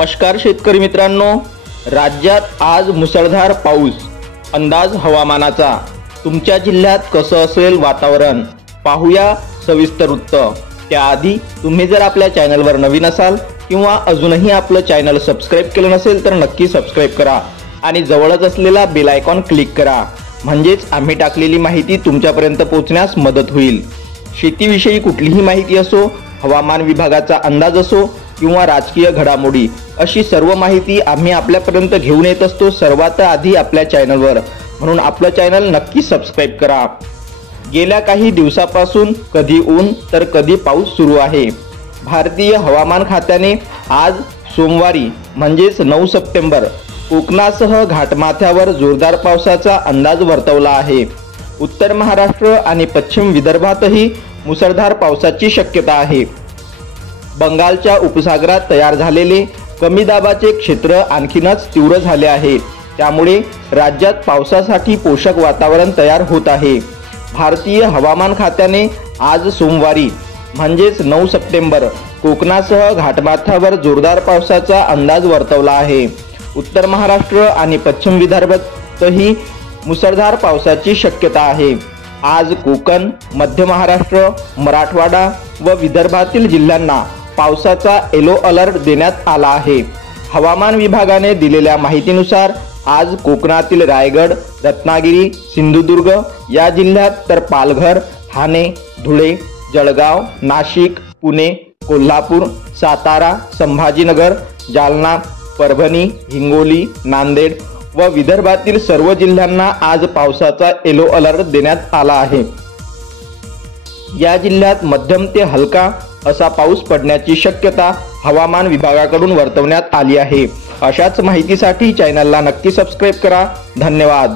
नमस्कार शेतकरी मित्रांनो, राज्यात आज मुसळधार पाऊस. अंदाज हवामानाचा. तुमच्या जिल्ह्यात कसं असेल वातावरण पाहूया सविस्तर वृत्त. त्याआधी तुम्ही जर आपल्या चॅनलवर नवीन असाल किंवा अजूनही आपलं चॅनल सबस्क्राइब केलं नसेल तर नक्की सबस्क्राइब करा आणि जवळच असलेला बेल आयकॉन क्लिक करा, म्हणजेच आम्ही टाकलेली माहिती तुमच्यापर्यंत पोहोचण्यास मदत होईल. शेतीविषयी कुठलीही माहिती असो, हवामान विभागाचा अंदाज असो किंवा राजकीय घडामोडी, अशी सर्व माहिती आम्ही आपल्यापर्यंत घेऊन येत असतो सर्वात आधी आपल्या चॅनलवर. म्हणून आपलं चॅनल नक्की सबस्क्राइब करा. गेल्या काही दिवसापासून कधी ऊन तर कधी पाऊस सुरू आहे. भारतीय हवामान खात्याने आज सोमवारी म्हणजेच 9 सप्टेंबर कोकणासह घाटमाथ्यावर जोरदार पावसाचा अंदाज वर्तवला आहे. उत्तर महाराष्ट्र आणि पश्चिम विदर्भातही मुसळधार पावसाची शक्यता आहे. बंगालच्या उपसागरात तयार झालेले कमी दाबाचे क्षेत्र आणखीनच तीव्र झाले आहे. त्यामुळे राज्यात पावसासाठी पोषक वातावरण तयार होत आहे. भारतीय हवामान खात्याने आज सोमवारी म्हणजेच 9 सप्टेंबर कोकणासह घाटमाथ्यावर जोरदार पावसाचा अंदाज वर्तवला आहे. उत्तर महाराष्ट्र आणि पश्चिम विदर्भातही मुसळधार पावसाची शक्यता आहे. आज कोकण, मध्य महाराष्ट्र, मराठवाडा व विदर्भातील जिल्ह्यांना पावसाचा येलो अलर्ट देण्यात आला आहे. हवामान विभागाने दिलेल्या माहितीनुसार आज कोकणातील रायगड, रत्नागिरी, सिंधुदुर्ग या जिल्ह्यात तर पालघर, ठाणे, धुळे, जळगाव, नाशिक, पुणे, कोल्हापूर, सातारा, संभाजीनगर, जालना, परभणी, हिंगोली, नांदेड व विदर्भातील सर्व जिल्ह्यांना आज पावसाचा येलो अलर्ट देण्यात आला आहे. या जिल्ह्यात मध्यम ते हलका असा पाऊस पडण्याची शक्यता हवामान विभागाकडून वर्तवण्यात आली आहे. अशाच माहितीसाठी चॅनलला नक्की सबस्क्राइब करा. धन्यवाद.